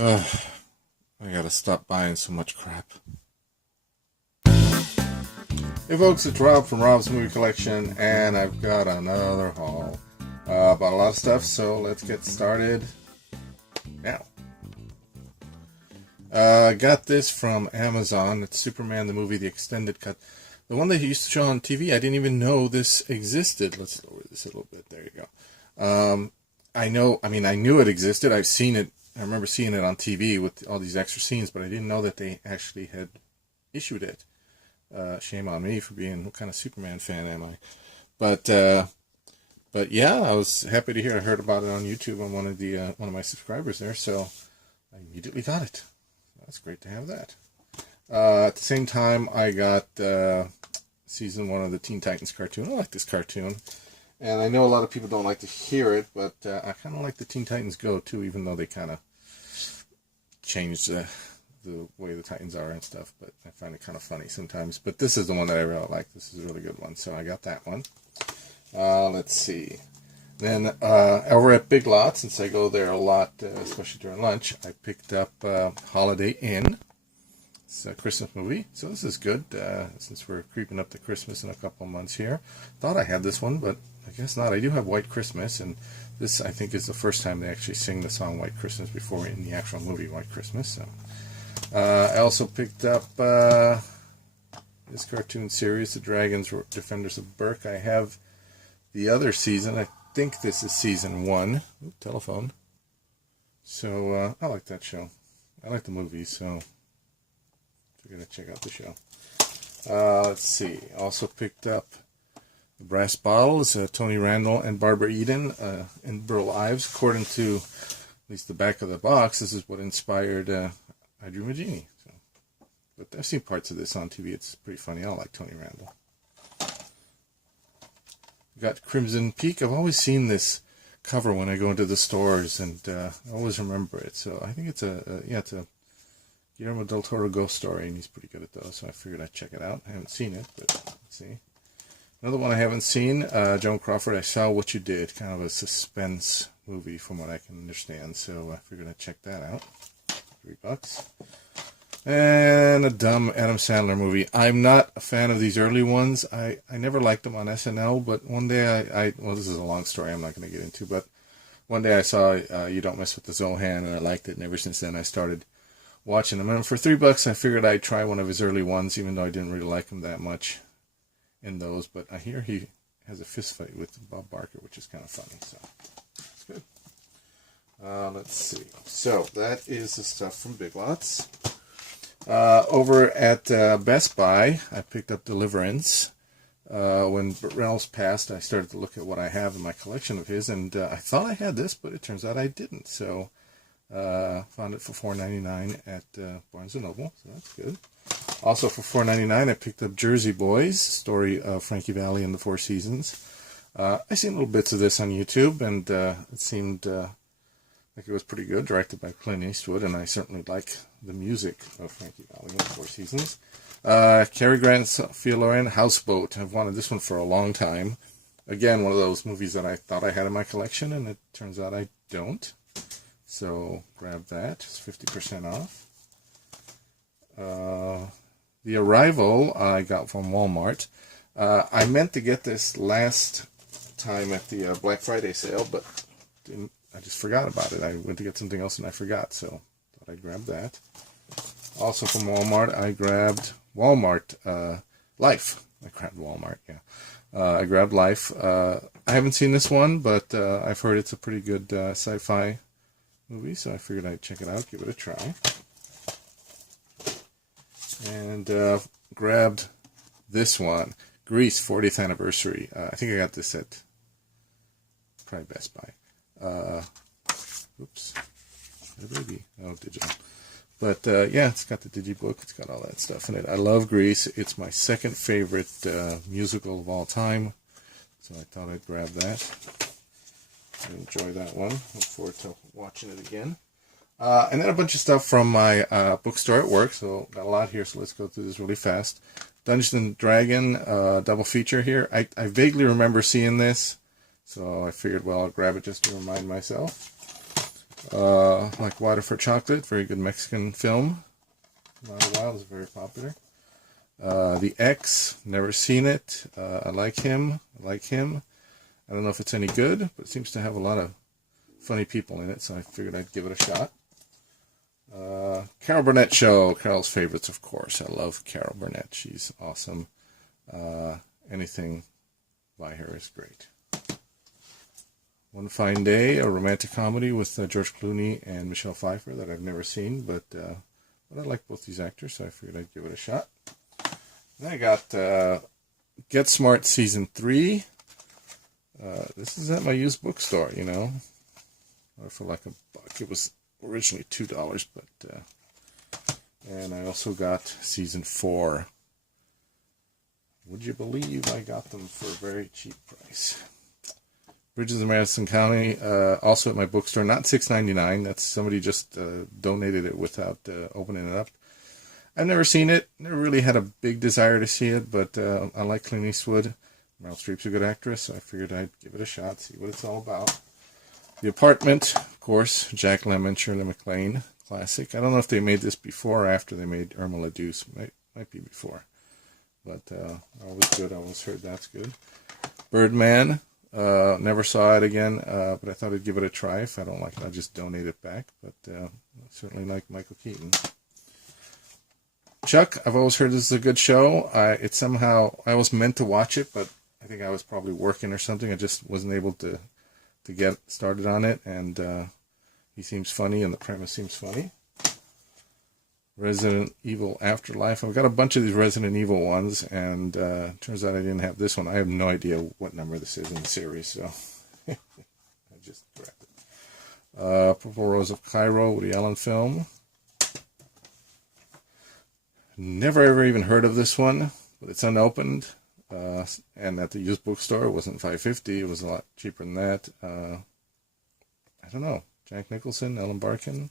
Ugh, I gotta stop buying so much crap. Hey folks, it's Rob from Rob's Movie Collection, and I've got another haul about a lot of stuff, so let's get started now. I got this from Amazon. It's Superman the movie, the extended cut. The one that he used to show on TV, I didn't even know this existed. Let's lower this a little bit. There you go. I knew it existed. I've seen it. I remember seeing it on TV with all these extra scenes, but I didn't know that they actually had issued it. Shame on me for being, what kind of Superman fan am I? But yeah, I was happy to hear. I heard about it on YouTube on one of my subscribers there, so I immediately got it. That's great to have that. At the same time, I got season 1 of the Teen Titans cartoon. I like this cartoon. And I know a lot of people don't like to hear it, but I kind of like the Teen Titans Go, too, even though they kind of changed the way the Titans are and stuff. But I find it kind of funny sometimes. But this is the one that I really like. This is a really good one. So I got that one. Let's see. Then over at Big Lots, since I go there a lot, especially during lunch, I picked up Holiday Inn. It's a Christmas movie, so this is good, since we're creeping up to Christmas in a couple of months here. Thought I had this one, but I guess not. I do have White Christmas, and this, I think, is the first time they actually sing the song White Christmas before in the actual movie White Christmas. So, I also picked up this cartoon series, The Dragons Defenders of Berk. I have the other season. I think this is season 1. Ooh, telephone. So, I like that show. I like the movie, so we're going to check out the show. Let's see. Also picked up The Brass Bottles, Tony Randall and Barbara Eden in Burl Ives. According to at least the back of the box, this is what inspired I Dream of Jeannie. So, but I've seen parts of this on TV. It's pretty funny. I like Tony Randall. Got Crimson Peak. I've always seen this cover when I go into the stores, and I always remember it. So I think it's it's a Guillermo del Toro ghost story, and he's pretty good at those, so I figured I'd check it out. I haven't seen it, but let's see. Another one I haven't seen, Joan Crawford, I Saw What You Did, kind of a suspense movie from what I can understand, so I figured I'd check that out. $3. And a dumb Adam Sandler movie. I'm not a fan of these early ones. I never liked them on SNL, but one day well, this is a long story I'm not going to get into, but one day I saw You Don't Mess with the Zohan, and I liked it, and ever since then I started watching them. And for $3, I figured I'd try one of his early ones, even though I didn't really like him that much in those. But I hear he has a fist fight with Bob Barker, which is kind of funny. So it's good. Let's see. So that is the stuff from Big Lots. Over at Best Buy, I picked up Deliverance. When Burt Reynolds passed, I started to look at what I have in my collection of his, and I thought I had this, but it turns out I didn't. So found it for $4.99 at Barnes & Noble, so that's good. Also for $4.99, I picked up Jersey Boys, story of Frankie Valli and the Four Seasons. I seen little bits of this on YouTube, and it seemed like it was pretty good, directed by Clint Eastwood, and I certainly like the music of Frankie Valli and the Four Seasons. Cary Grant, Sophia Loren, Houseboat. I've wanted this one for a long time. Again, one of those movies that I thought I had in my collection, and it turns out I don't. So grab that. It's 50% off. The Arrival I got from Walmart. I meant to get this last time at the Black Friday sale, but I just forgot about it. I went to get something else and I forgot, so thought I'd grab that. Also from Walmart, I grabbed Walmart Life. I grabbed Walmart, yeah. I grabbed Life. I haven't seen this one, but I've heard it's a pretty good sci-fi movie, so I figured I'd check it out, give it a try. And grabbed this one, Grease 40th Anniversary. I think I got this at probably Best Buy. Oops. Baby. Oh, digital. But yeah, it's got the digibook. It's got all that stuff in it. I love Grease. It's my second favorite musical of all time, so I thought I'd grab that. I enjoy that one. Look forward to watching it again. And then a bunch of stuff from my bookstore at work. So got a lot here, so let's go through this really fast. Dungeons and Dragon double feature here. I vaguely remember seeing this, so I figured, well, I'll grab it just to remind myself. Like Water for Chocolate, very good Mexican film. Not a while, it's very popular. The X, never seen it. I like him. I don't know if it's any good, but it seems to have a lot of funny people in it, so I figured I'd give it a shot. Carol Burnett Show, Carol's favorites, of course. I love Carol Burnett. She's awesome. Anything by her is great. One Fine Day, a romantic comedy with George Clooney and Michelle Pfeiffer that I've never seen, but I like both these actors, so I figured I'd give it a shot. Then I got Get Smart Season 3. This is at my used bookstore, you know, for like $1. It was originally $2, but and I also got Season 4. Would you believe I got them for a very cheap price? Bridges of Madison County, also at my bookstore, not $6.99. That's somebody just donated it without opening it up. I've never seen it. Never really had a big desire to see it, but I like Clint Eastwood. Meryl Streep's a good actress, so I figured I'd give it a shot, see what it's all about. The Apartment, of course, Jack Lemmon, Shirley MacLaine, classic. I don't know if they made this before or after they made Irma la Douce. Might be before. But always good. I always heard that's good. Birdman. Never saw it again, but I thought I'd give it a try. If I don't like it, I'll just donate it back. But I certainly like Michael Keaton. Chuck, I've always heard this is a good show. I was meant to watch it, but I think I was probably working or something. I just wasn't able to get started on it. And he seems funny, and the premise seems funny. Resident Evil Afterlife. I've got a bunch of these Resident Evil ones, and turns out I didn't have this one. I have no idea what number this is in the series, so I just grabbed it. Purple Rose of Cairo, Woody Allen film. Never ever even heard of this one, but it's unopened, and at the used bookstore it wasn't $5.50. It was a lot cheaper than that. I don't know. Jack Nicholson, Ellen Barkin.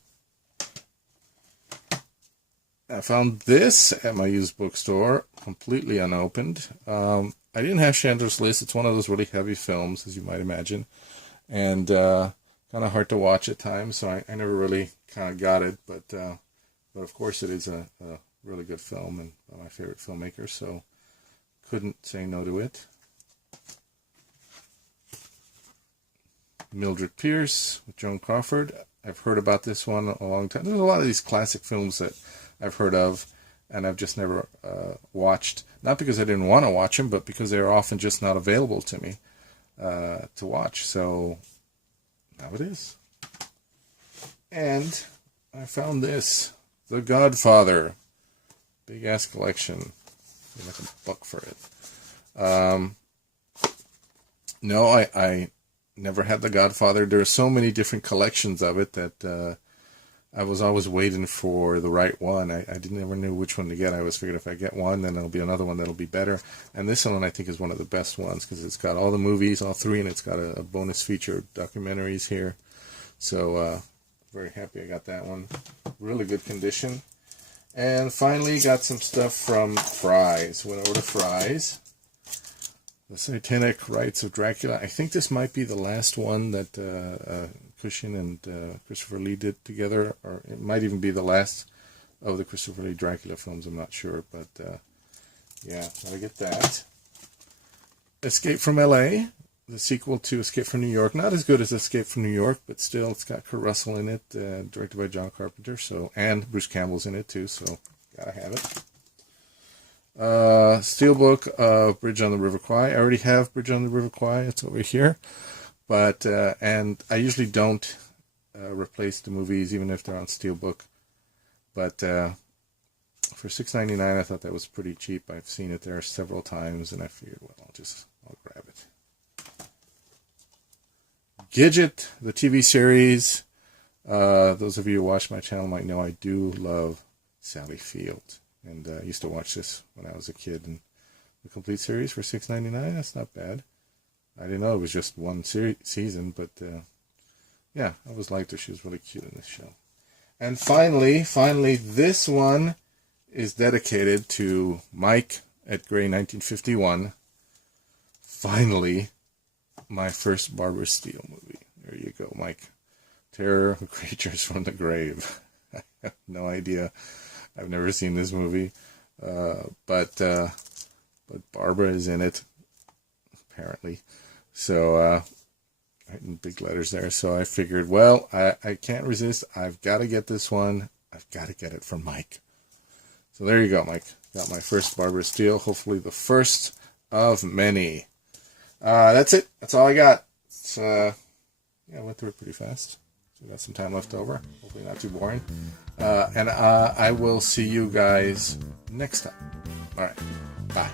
I found this at my used bookstore, completely unopened. I didn't have Chandler's List. It's one of those really heavy films, as you might imagine, and kind of hard to watch at times, so I never really kind of got it, but of course it is a really good film and my favorite filmmaker, so couldn't say no to it. Mildred Pierce with Joan Crawford. I've heard about this one a long time. There's a lot of these classic films that I've heard of, and I've just never watched. Not because I didn't want to watch them, but because they're often just not available to me to watch. So now it is. And I found this, The Godfather. Big ass collection. Paid like $1 for it. No, I never had The Godfather. There are so many different collections of it that I was always waiting for the right one. I never knew which one to get. I always figured if I get one, then there'll be another one that'll be better. And this one I think is one of the best ones because it's got all the movies, all three, and it's got a bonus feature documentaries here. So very happy I got that one. Really good condition. And finally got some stuff from Fry's. Went over to Fry's. The Satanic Rites of Dracula. I think this might be the last one that Cushing and Christopher Lee did together, or it might even be the last of the Christopher Lee Dracula films. I'm not sure, but yeah, gotta get that. Escape from L.A., the sequel to Escape from New York. Not as good as Escape from New York, but still, it's got Kurt Russell in it, directed by John Carpenter, so, and Bruce Campbell's in it too, so gotta have it. Steelbook of Bridge on the River Kwai. I already have Bridge on the River Kwai. It's over here. But, and I usually don't replace the movies, even if they're on Steelbook. But for $6.99, I thought that was pretty cheap. I've seen it there several times, and I figured, well, I'll grab it. Gidget, the TV series. Those of you who watch my channel might know I do love Sally Field. And I used to watch this when I was a kid. And the complete series for $6.99, that's not bad. I didn't know it was just one season, but yeah, I always liked her. She was really cute in this show. And finally, this one is dedicated to Mike at Gray 1951. Finally, my first Barbara Steele movie. There you go, Mike. Terror of Creatures from the Grave. I have no idea. I've never seen this movie. But Barbara is in it, apparently. So, in big letters there. So I figured, well, I can't resist. I've got to get this one. I've got to get it from Mike. So there you go, Mike. Got my first Barbara Steele. Hopefully the first of many. That's it. That's all I got. It's, I went through it pretty fast. So we got some time left over. Hopefully not too boring. And I will see you guys next time. All right. Bye.